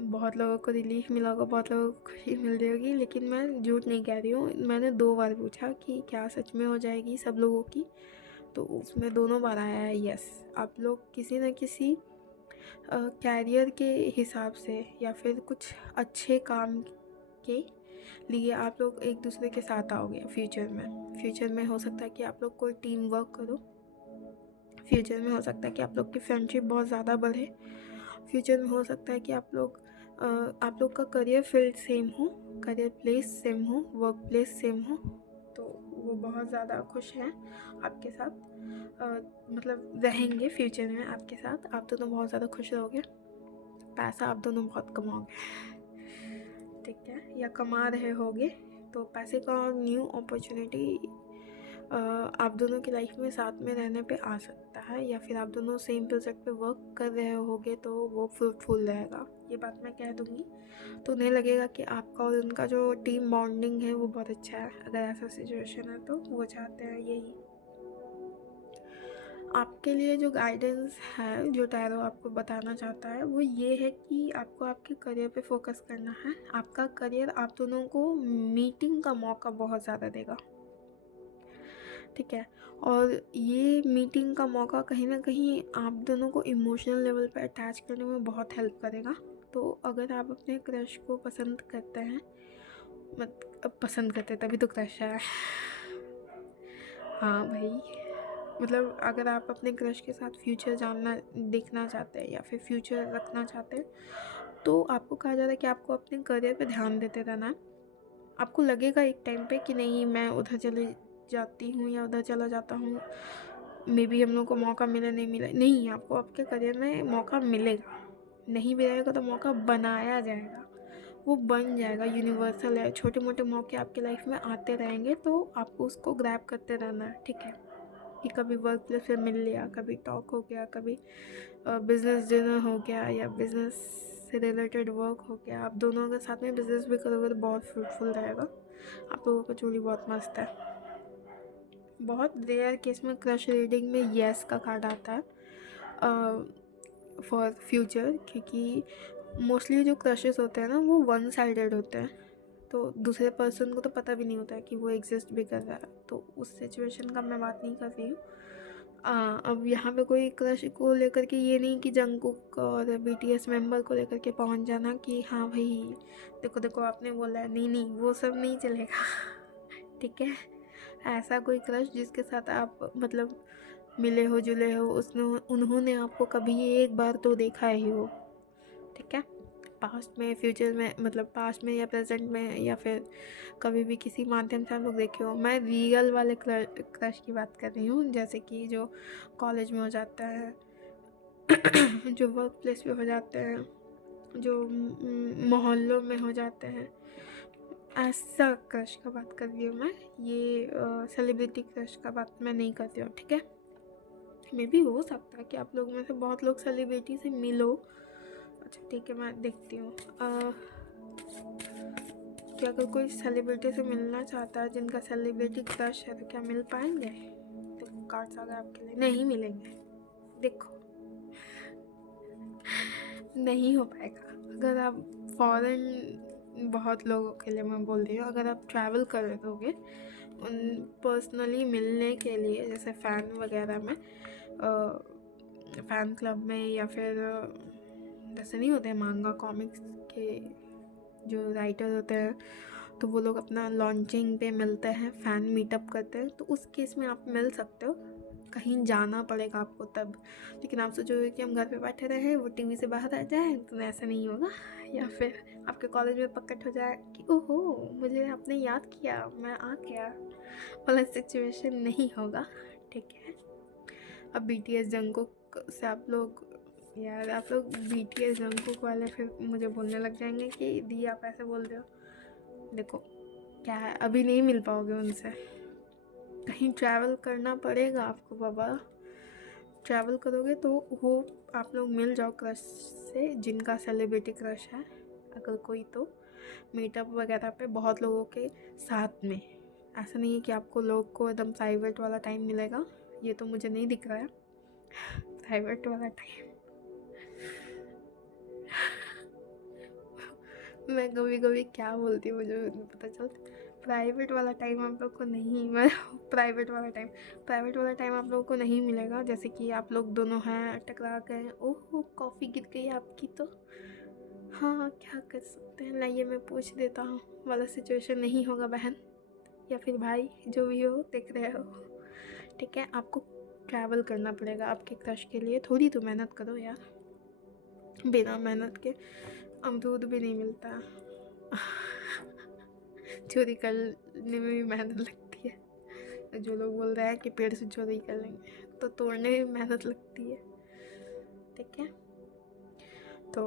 बहुत लोगों को रिलीफ मिला होगा, बहुत लोगों को खुशी मिल रही होगी, लेकिन मैं झूठ नहीं कह रही हूँ। मैंने 2 बार पूछा कि क्या सच में हो जाएगी सब लोगों की, तो उसमें दोनों बार आया है यस। आप लोग किसी न किसी कैरियर के हिसाब से या फिर कुछ अच्छे काम के लिए आप लोग एक दूसरे के साथ आओगे फ्यूचर में। फ्यूचर में हो सकता है कि आप लोग कोई टीम वर्क करो, फ्यूचर में हो सकता है कि आप लोग की फ्रेंडशिप बहुत ज़्यादा बढ़े, फ्यूचर में हो सकता है कि आप लोग का करियर फील्ड सेम हो, करियर प्लेस सेम हो, वर्क प्लेस सेम हो। तो वो बहुत ज़्यादा खुश हैं आपके साथ, मतलब रहेंगे फ्यूचर में आपके साथ। आप दोनों बहुत ज़्यादा खुश रहोगे, पैसा आप दोनों बहुत कमाओगे, ठीक है, या कमा रहे होगे। तो पैसे का और न्यू अपॉर्चुनिटी आप दोनों की लाइफ में साथ में रहने पे आ सकता है, या फिर आप दोनों सेम प्रोजेक्ट पे वर्क कर रहे होगे तो वो फ्रूटफुल रहेगा। ये बात मैं कह दूँगी, तो उन्हें लगेगा कि आपका और उनका जो टीम बॉन्डिंग है वो बहुत अच्छा है। अगर ऐसा सिचुएशन है तो वो चाहते हैं यही। आपके लिए जो गाइडेंस है, जो टैरो आपको बताना चाहता है, वो ये है कि आपको आपके करियर पे फोकस करना है। आपका करियर आप दोनों को मीटिंग का मौका बहुत ज़्यादा देगा, ठीक है। और ये मीटिंग का मौका कहीं ना कहीं आप दोनों को इमोशनल लेवल पे अटैच करने में बहुत हेल्प करेगा। तो अगर आप अपने क्रश को पसंद करते हैं, पसंद करते तभी तो क्रश है। हाँ भाई, मतलब अगर आप अपने क्रश के साथ फ्यूचर जानना देखना चाहते हैं या फिर फ्यूचर रखना चाहते हैं, तो आपको कहा जाता है कि आपको अपने करियर पे ध्यान देते रहना है। आपको लगेगा एक टाइम पे कि नहीं, मैं उधर चली जाती हूँ या उधर चला जाता हूँ, मे बी हम लोग को मौका मिले, नहीं मिले, नहीं, आपको आपके करियर में मौका मिलेगा। नहीं भी रहेगा तो मौका बनाया जाएगा, वो बन जाएगा। यूनिवर्सल है, छोटे मोटे मौके आपके लाइफ में आते रहेंगे, तो आपको उसको ग्रैब करते रहना है, ठीक है। कि कभी वर्क प्लेस पे मिल लिया, कभी टॉक हो गया, कभी बिजनेस डिनर हो गया, या बिजनेस से रिलेटेड वर्क हो गया। आप दोनों अगर साथ में बिजनेस भी करोगे तो बहुत फ्रूटफुल रहेगा। आप लोगों का चूड़ी बहुत मस्त है। बहुत रेयर केस में क्रश रीडिंग में येस का कार्ड आता है फॉर फ्यूचर, क्योंकि मोस्टली जो क्रशेस होते हैं ना वो वन साइडेड होते हैं, तो दूसरे पर्सन को तो पता भी नहीं होता है कि वो एग्जिस्ट भी कर रहा है, तो उस सिचुएशन का मैं बात नहीं कर रही हूँ। अब यहाँ पे कोई क्रश को लेकर के ये नहीं कि जंगकुक और बीटीएस मेंबर को लेकर के पहुँच जाना कि हाँ भाई देखो देखो आपने बोला है, नहीं नहीं वो सब नहीं चलेगा ठीक है। ऐसा कोई क्रश जिसके साथ आप मतलब मिले हो जुले हो, उसने उन्होंने आपको कभी एक बार तो देखा ही हो, ठीक है। पास्ट में फ्यूचर में मतलब पास्ट में या प्रेजेंट में या फिर कभी भी किसी माध्यम से आप लोग देखे हो। मैं रियल वाले क्रश की बात कर रही हूँ, जैसे कि जो कॉलेज में हो जाता है जो वर्क प्लेस पे हो जाते हैं, जो मोहल्लों में हो जाते हैं, ऐसा क्रश का बात कर रही हूँ मैं। ये सेलिब्रिटी क्रश का बात मैं नहीं करती हूँ, ठीक है। मे भी हो सकता है कि आप लोग में से बहुत लोग सेलिब्रिटी से मिलो। अच्छा ठीक है, मैं देखती हूँ कि अगर कोई सेलिब्रिटी से मिलना चाहता है जिनका सेलिब्रिटी क्रश है तो क्या मिल पाएंगे। देखो कार्ड्स आ गए आपके लिए, नहीं मिलेंगे। देखो नहीं हो पाएगा। अगर आप फॉरेन, बहुत लोगों के लिए मैं बोल रही हूँ, अगर आप ट्रैवल कर दोगे उन पर्सनली मिलने के लिए, जैसे फ़ैन वगैरह में फ़ैन क्लब में, या फिर जैसे नहीं होते हैं मांगा कॉमिक्स के जो राइटर होते हैं, तो वो लोग अपना लॉन्चिंग पे मिलते हैं, फ़ैन मीटअप करते हैं, तो उस केस में आप मिल सकते हो। कहीं जाना पड़ेगा आपको तब, लेकिन आप सोचोगे कि हम घर पे बैठे रहें, वो टीवी से बाहर आ जाए, तो ऐसा नहीं होगा। या फिर आपके कॉलेज में प्रकट हो जाए कि ओहो मुझे आपने याद किया, मैं आ गया, वाला सिचुएशन नहीं होगा, ठीक है। अब बीटीएस जंगकुक से आप लोग, यार आप लोग बीटीएस जंगकुक वाले फिर मुझे बोलने लग जाएंगे कि दी आप ऐसे बोल रहे हो। देखो क्या है, अभी नहीं मिल पाओगे उनसे, कहीं ट्रैवल करना पड़ेगा आपको बाबा। ट्रैवल करोगे तो वो आप लोग मिल जाओ क्रश से जिनका सेलिब्रिटी क्रश है, अगर कोई तो मीटअप वगैरह पे बहुत लोगों के साथ में। ऐसा नहीं है कि आपको लोग को एकदम प्राइवेट वाला टाइम मिलेगा, ये तो मुझे नहीं दिख रहा है प्राइवेट वाला टाइम मैं कभी कभी क्या बोलती हूँ मुझे पता चलता। प्राइवेट वाला टाइम आप लोग को नहीं, मैं प्राइवेट वाला टाइम आप लोगों को नहीं मिलेगा। जैसे कि आप लोग दोनों हैं, टकरा गए, ओह कॉफ़ी गिर गई आपकी, तो हाँ क्या कर सकते हैं, लाइए मैं पूछ देता हूँ वाला सिचुएशन नहीं होगा बहन या फिर भाई, जो भी हो देख रहे हो, ठीक है। आपको ट्रैवल करना पड़ेगा आपके क्रश के लिए, थोड़ी तो मेहनत करो यार। बिना मेहनत के अमरूद भी नहीं मिलता चोरी करने में भी मेहनत लगती है। जो लोग बोल रहे हैं कि पेड़ से चोरी कर लेंगे, तो तोड़ने में मेहनत लगती है, ठीक है। तो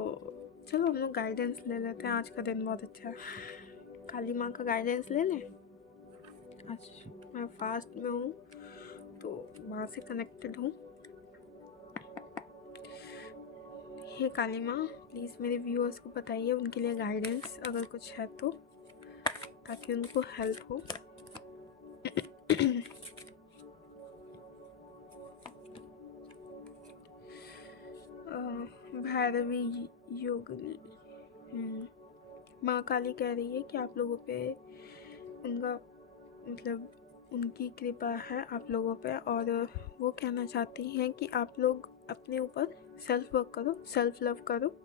चलो हम लोग गाइडेंस ले लेते हैं, आज का दिन बहुत अच्छा है, काली माँ का गाइडेंस ले लें। आज मैं फास्ट में हूँ तो माँ से कनेक्टेड हूँ। हे काली माँ प्लीज़ मेरे व्यूअर्स को बताइए उनके लिए गाइडेंस अगर कुछ है तो, ताकि उनको हेल्प हो। भैरवी योगिनी, माँ काली कह रही है कि आप लोगों पे उनका मतलब उनकी कृपा है आप लोगों पे, और वो कहना चाहती हैं कि आप लोग अपने ऊपर सेल्फ वर्क करो, सेल्फ लव करो।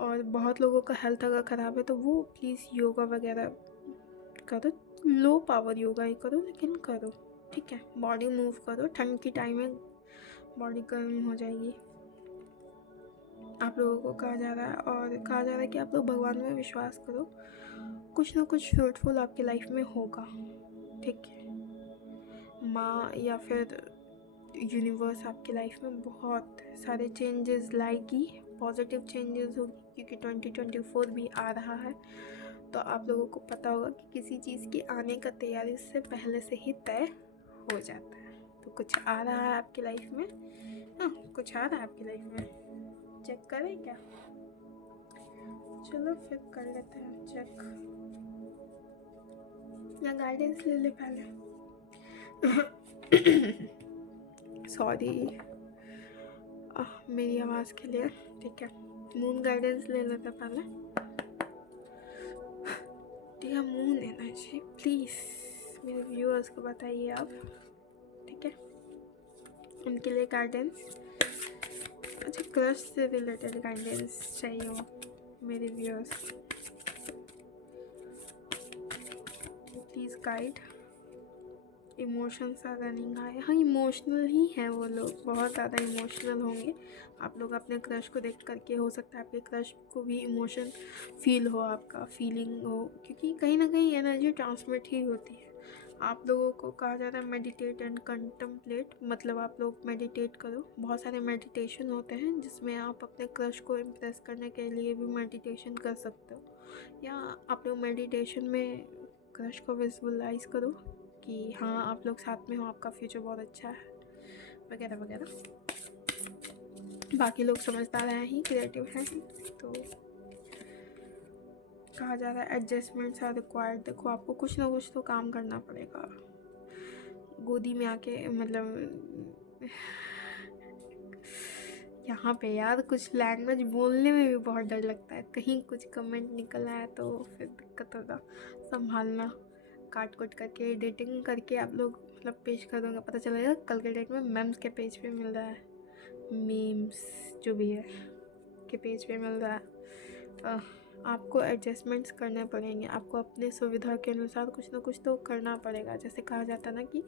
और बहुत लोगों का हेल्थ अगर ख़राब है तो वो प्लीज़ योगा वगैरह करो, लो पावर योगा ही करो लेकिन करो, ठीक है। बॉडी मूव करो, ठंड की टाइम में बॉडी गर्म हो जाएगी। आप लोगों को कहा जा रहा है, और कहा जा रहा है कि आप लोग भगवान में विश्वास करो, कुछ ना कुछ फ्रूटफुल आपकी लाइफ में होगा, ठीक है। माँ या फिर यूनिवर्स आपकी लाइफ में बहुत सारे चेंजेस लाएगी, पॉजिटिव चेंजेस होगी, क्योंकि 2024 भी आ रहा है। तो आप लोगों को पता होगा कि किसी चीज़ की आने का तैयारी उससे पहले से ही तय हो जाता है। तो कुछ आ रहा है आपकी लाइफ में, हाँ कुछ आ रहा है आपकी लाइफ में, चेक करें क्या? चलो फिर कर लेते हैं चेक, या गाइडेंस ले ले पहले। सॉरी मेरी आवाज़ के लिए। ठीक है, मून गाइडेंस ले लेते पहले। डियर मून एनर्जी, प्लीज़ मेरे व्यूअर्स को बताइए आप। ठीक है, उनके लिए गाइडेंस, अच्छा क्रश से रिलेटेड गाइडेंस चाहिए हो मेरे viewers, please guide. Emotions are running high. हाँ, इमोशनल ही हैं वो लोग, बहुत ज़्यादा इमोशनल होंगे। आप लोग अपने क्रश को देख करके, हो सकता है आपके क्रश को भी इमोशन फील हो, आपका फीलिंग हो, क्योंकि कहीं ना कहीं एनर्जी ट्रांसमिट ही होती है। आप लोगों को कहा जाता है मेडिटेट एंड कंटम्पलेट, मतलब आप लोग मेडिटेट करो। बहुत सारे मेडिटेशन होते हैं जिसमें आप अपने क्रश को इम्प्रेस करने के लिए भी मेडिटेशन कर सकते हो, या आप लोग मेडिटेशन में क्रश को विजुअलाइज करो कि हाँ आप लोग साथ में हो, आपका फ्यूचर बहुत अच्छा है, वगैरह वगैरह। बाकी लोग समझदार हैं ही, क्रिएटिव हैं ही, तो कहा जा रहा है एडजस्टमेंट्स आर रिक्वायर्ड। देखो आपको कुछ ना कुछ तो काम करना पड़ेगा। गोदी में आके, मतलब यहाँ पे यार कुछ लैंग्वेज बोलने में भी बहुत डर लगता है, कहीं कुछ कमेंट निकल आया तो फिर दिक्कत होगा संभालना। काट कुट करके एडिटिंग करके आप लोग मतलब पेश कर दोगे, पता चलेगा कल के डेट में मेम्स के पेज पे मिल रहा है, मीम्स जो भी है के पेज पे मिल रहा है। आपको एडजस्टमेंट्स करने पड़ेंगे, आपको अपने सुविधा के अनुसार कुछ ना कुछ तो करना पड़ेगा। जैसे कहा जाता है ना कि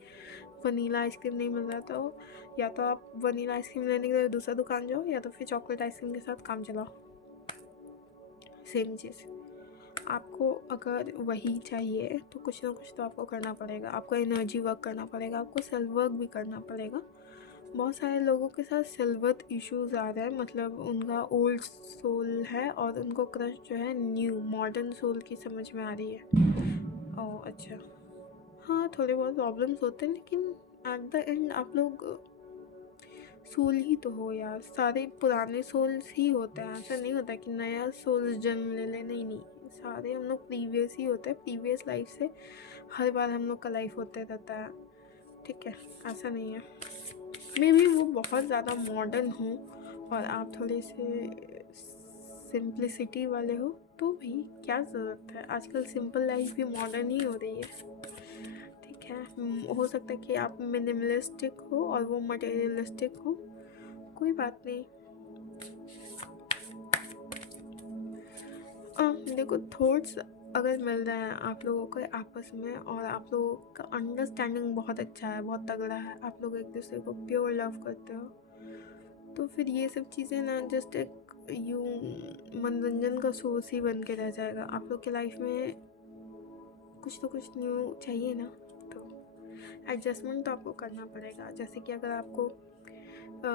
वनीला आइसक्रीम नहीं मिल रहा, तो या तो आप वनीला आइसक्रीम लेने के लिए दूसरा दुकान जाओ, या तो फिर चॉकलेट आइसक्रीम के साथ काम चलाओ। सेम चीज़, आपको अगर वही चाहिए तो कुछ ना कुछ तो आपको करना पड़ेगा। आपको एनर्जी वर्क करना पड़ेगा, आपको सेल्फ वर्क भी करना पड़ेगा। बहुत सारे लोगों के साथ सेल्फ इश्यूज़ आ रहे हैं, मतलब उनका ओल्ड सोल है और उनको क्रश जो है न्यू मॉडर्न सोल की समझ में आ रही है। ओह अच्छा, हाँ थोड़े बहुत प्रॉब्लम्स होते हैं, लेकिन एट द एंड आप लोग सोल ही तो हो यार, सारे पुराने सोल्स ही होते हैं। ऐसा नहीं होता कि नया सोल्स जन्म ले ले, नहीं नहीं, सारे हम लोग प्रीवियस ही होते हैं। प्रीवियस लाइफ से हर बार हम लोग का लाइफ होते रहता है, ठीक है, ऐसा नहीं है। मे बी वो बहुत ज़्यादा मॉडर्न हो और आप थोड़े से सिंप्लिसिटी वाले हो, तो भी क्या ज़रूरत है, आजकल सिंपल लाइफ भी मॉडर्न ही हो रही है। ठीक है, हो सकता है कि आप मिनिमलिस्टिक हो और वो मटेरियलिस्टिक हो, कोई बात नहीं। देखो थॉट्स अगर मिल रहे हैं आप लोगों को आपस में और आप लोगों का अंडरस्टैंडिंग बहुत अच्छा है, बहुत तगड़ा है, आप लोग एक दूसरे को प्योर लव करते हो, तो फिर ये सब चीज़ें ना जस्ट एक यूँ मनोरंजन का सोर्स ही बन के रह जाएगा। आप लोग की लाइफ में कुछ तो कुछ न्यू चाहिए ना, तो एडजस्टमेंट तो आपको करना पड़ेगा। जैसे कि अगर आपको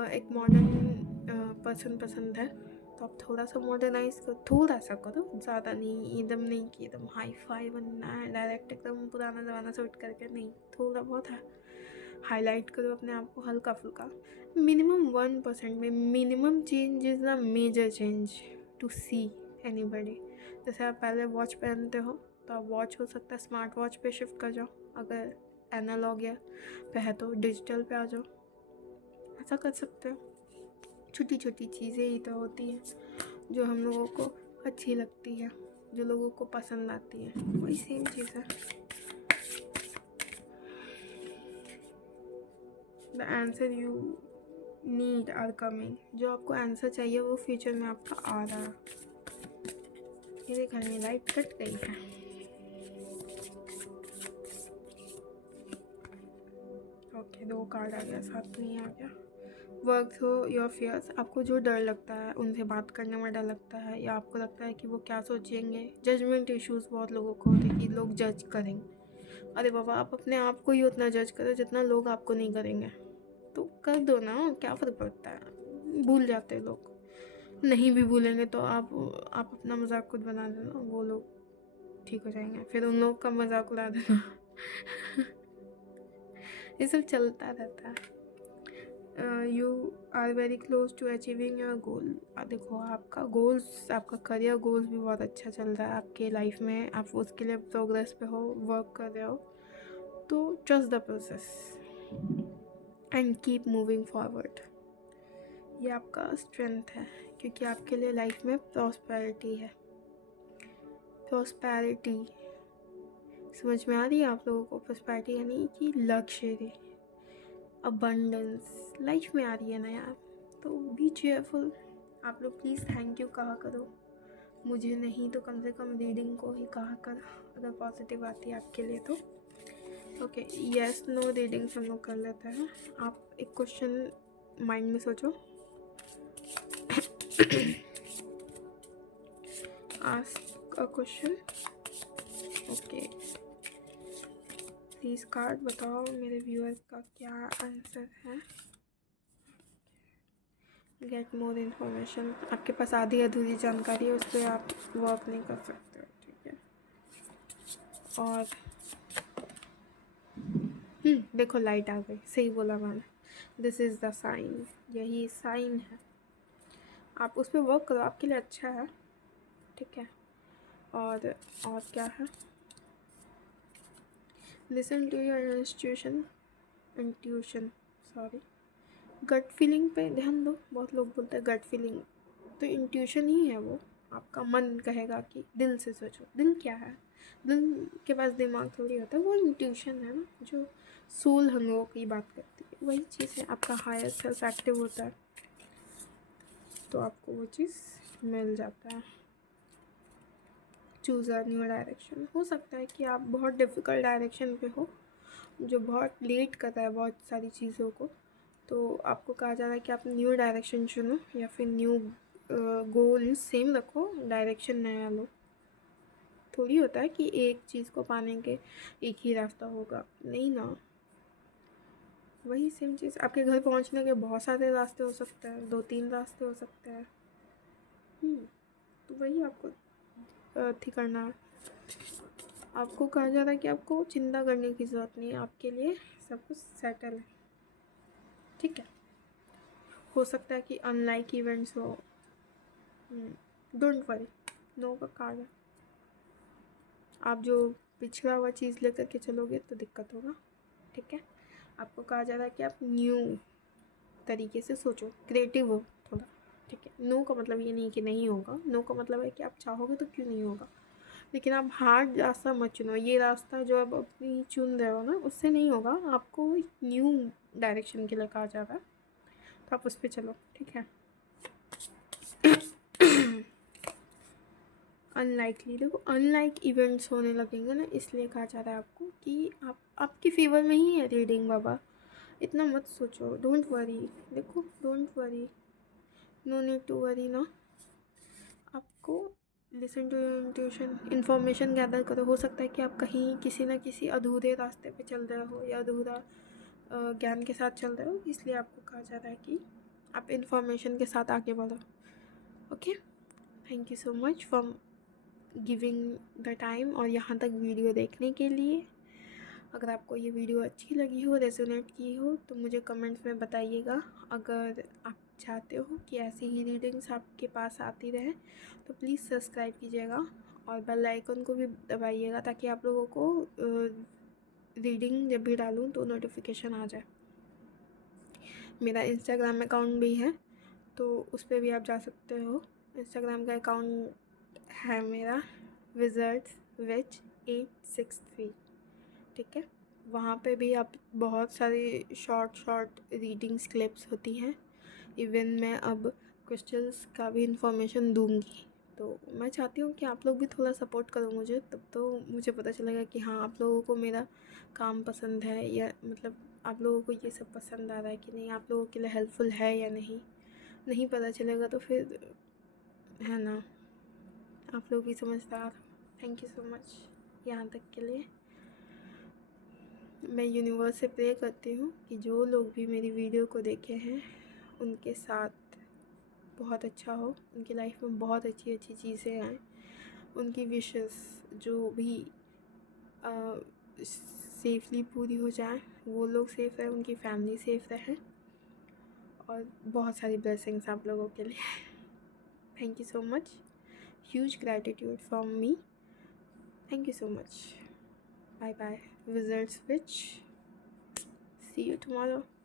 एक मॉडर्न पर्सन पसंद है तो आप थोड़ा सा मॉडर्नाइज करो, थोड़ा सा करो, ज़्यादा नहीं, एकदम नहीं कि एकदम हाई फाई बनना है, डायरेक्ट एकदम पुराना ज़माना से उठ करके नहीं, थोड़ा बहुत है हाईलाइट करो अपने आप को हल्का फुल्का। मिनिमम 1% में minimum change is the major change to see anybody. जैसे आप पहले वॉच पहनते हो तो आप वॉच हो सकता है स्मार्ट वॉच पे शिफ्ट कर जाओ, अगर एनालॉग या पे है तो डिजिटल पे आ जाओ, ऐसा कर सकते हो। छोटी छोटी चीज़ें ही तो होती हैं जो हम लोगों को अच्छी लगती है, जो लोगों को पसंद आती है, वही सेम चीज़ है। The answer you need are coming, जो आपको आंसर चाहिए वो फ्यूचर में आपका आ रहा है। ये देखा नहीं, लाइट कट गई है। ओके, 2 कार्ड आ गया, साथ में ही आ गया। वर्क थ्रू योर फियर्स, आपको जो डर लगता है, उनसे बात करने में डर लगता है, या आपको लगता है कि वो क्या सोचेंगे, जजमेंट इश्यूज़ बहुत लोगों को होते हैं कि लोग जज करेंगे। अरे बाबा, आप अपने आप को ही उतना जज करो जितना लोग आपको नहीं करेंगे, तो कर दो ना, क्या फ़र्क पड़ता है। भूल जाते हैं लोग, नहीं भी भूलेंगे तो आप अपना मजाक खुद बना देना, वो लोग ठीक हो जाएंगे, फिर उन लोग का मजाक उड़ा देना। ये सब चलता रहता है। You are very close to achieving your goal. देखो आपका गोल्स, आपका करियर गोल्स भी बहुत अच्छा चल रहा है आपके लाइफ में, आप उसके लिए प्रोग्रेस पे हो, वर्क कर रहे हो, तो trust the process and keep moving forward. ये आपका स्ट्रेंथ है, क्योंकि आपके लिए लाइफ में प्रॉस्पेरिटी है। प्रॉस्पेरिटी समझ में आ रही है आप लोगों को? प्रॉस्पेरिटी यानी कि लग्जरी, अबंडेंस लाइफ में आ रही है ना यार। तो बी चेयरफुल। आप लोग प्लीज़ थैंक यू कहा करो, मुझे नहीं तो कम से कम रीडिंग को ही कहा कर, अगर पॉजिटिव आती है आपके लिए तो। ओके, यस नो रीडिंग्स हम लोग कर लेते हैं। आप एक क्वेश्चन माइंड में सोचो। Ask a question. Okay, please card बताओ मेरे व्यूअर्स का क्या आंसर है। Get more information. आपके पास आधी अधूरी जानकारी है, उस पर आप वर्क नहीं कर सकते हो, ठीक है। और देखो लाइट आ गई, सही बोला मैंने। दिस इज़ द साइन, यही साइन है। आप उस पर वर्क करो, आपके लिए अच्छा है, ठीक है। और क्या है? Listen to your intuition sorry gut feeling पे ध्यान दो। बहुत लोग बोलते हैं गट फीलिंग, तो इंट्यूशन ही है वो। आपका मन कहेगा कि दिल से सोचो। दिल क्या है? दिल के पास दिमाग थोड़ी होता है, वो इंट्यूशन है ना, जो सोल हम लोगों की बात करती है, वही चीज़ है। आपका हायर सेल्फ एक्टिव होता है तो आपको वो चीज़ मिल जाता है। Choose a new direction. हो सकता है कि आप बहुत डिफ़िकल्ट डायरेक्शन पे हो, जो बहुत लेट कर रहा है बहुत सारी चीज़ों को, तो आपको कहा जा रहा है कि आप न्यू डायरेक्शन चुनो, या फिर न्यू गोल सेम रखो, डायरेक्शन नया लो। थोड़ी होता है कि एक चीज़ को पाने के एक ही रास्ता होगा, नहीं ना। वही सेम चीज़, आपके घर पहुंचने के बहुत सारे रास्ते हो सकते हैं, 2-3 रास्ते हो सकते हैं। तो वही आपको थी करना है। आपको कहा जा रहा है कि आपको चिंता करने की ज़रूरत नहीं है, आपके लिए सब कुछ सेटल है, ठीक है। हो सकता है कि अनलाइक इवेंट्स हो, डोंट वरी, नो का कार्ड है। आप जो पिछड़ा हुआ चीज़ लेकर के चलोगे तो दिक्कत होगा, ठीक है। आपको कहा जा रहा है कि आप न्यू तरीके से सोचो, क्रिएटिव हो थोड़ा, ठीक है। नो का मतलब ये नहीं कि नहीं होगा, नो का मतलब है कि आप चाहोगे तो क्यों नहीं होगा, लेकिन आप हार्ड रास्ता मत चुनो। ये रास्ता जो आप अपनी चुन रहे हो ना, उससे नहीं होगा। आपको न्यू डायरेक्शन के लिए कहा जा रहा है, तो आप उस पर चलो, ठीक है। अनलाइकली, देखो अनलाइक इवेंट्स होने लगेंगे ना, इसलिए कहा जा रहा है आपको कि आपके फेवर में ही है रीडिंग बाबा। इतना मत सोचो, डोंट वरी। देखो don't worry, no need to worry ना। आपको listen to your intuition, information gather करो। हो सकता है कि आप कहीं किसी न किसी अधूरे रास्ते पे चल रहे हो, या अधूरा ज्ञान के साथ चल रहे हो, इसलिए आपको कहा जा रहा है कि आप इन्फॉर्मेशन के साथ आगे बढ़ो, okay. Thank you so much for giving the time और यहाँ तक वीडियो देखने के लिए। अगर आपको ये वीडियो अच्छी लगी हो, रेजोनेट की हो, तो मुझे कमेंट्स में बताइएगा। अगर आप चाहते हो कि ऐसी ही रीडिंग्स आपके पास आती रहे, तो प्लीज़ सब्सक्राइब कीजिएगा और बेल आइकन को भी दबाइएगा, ताकि आप लोगों को रीडिंग जब भी डालूँ तो नोटिफिकेशन आ जाए। मेरा इंस्टाग्राम अकाउंट भी है, तो उस पर भी आप जा सकते हो। इंस्टाग्राम का अकाउंट है मेरा wizardswitch863, ठीक है। वहाँ पे भी आप बहुत सारी शॉर्ट रीडिंग्स क्लिप्स होती हैं। इवन मैं अब क्रिस्टल्स का भी इंफॉर्मेशन दूंगी, तो मैं चाहती हूँ कि आप लोग भी थोड़ा सपोर्ट करो मुझे, तब तो मुझे पता चलेगा कि हाँ आप लोगों को मेरा काम पसंद है, या मतलब आप लोगों को ये सब पसंद आ रहा है कि नहीं, आप लोगों के लिए हेल्पफुल है या नहीं पता चलेगा तो फिर है ना, आप लोग भी समझदार। थैंक यू सो मच यहाँ तक के लिए। मैं यूनिवर्स से प्रे करती हूँ कि जो लोग भी मेरी वीडियो को देखे हैं, उनके साथ बहुत अच्छा हो, उनकी लाइफ में बहुत अच्छी चीज़ें आएँ, उनकी विशेस जो भी सेफली पूरी हो जाए, वो लोग सेफ़ रहें, उनकी फैमिली सेफ़ रहे, और बहुत सारी ब्लेसिंग्स आप लोगों के लिए। Thank you so much, huge gratitude from me. Thank you so much, bye bye. Visit switch. See you tomorrow.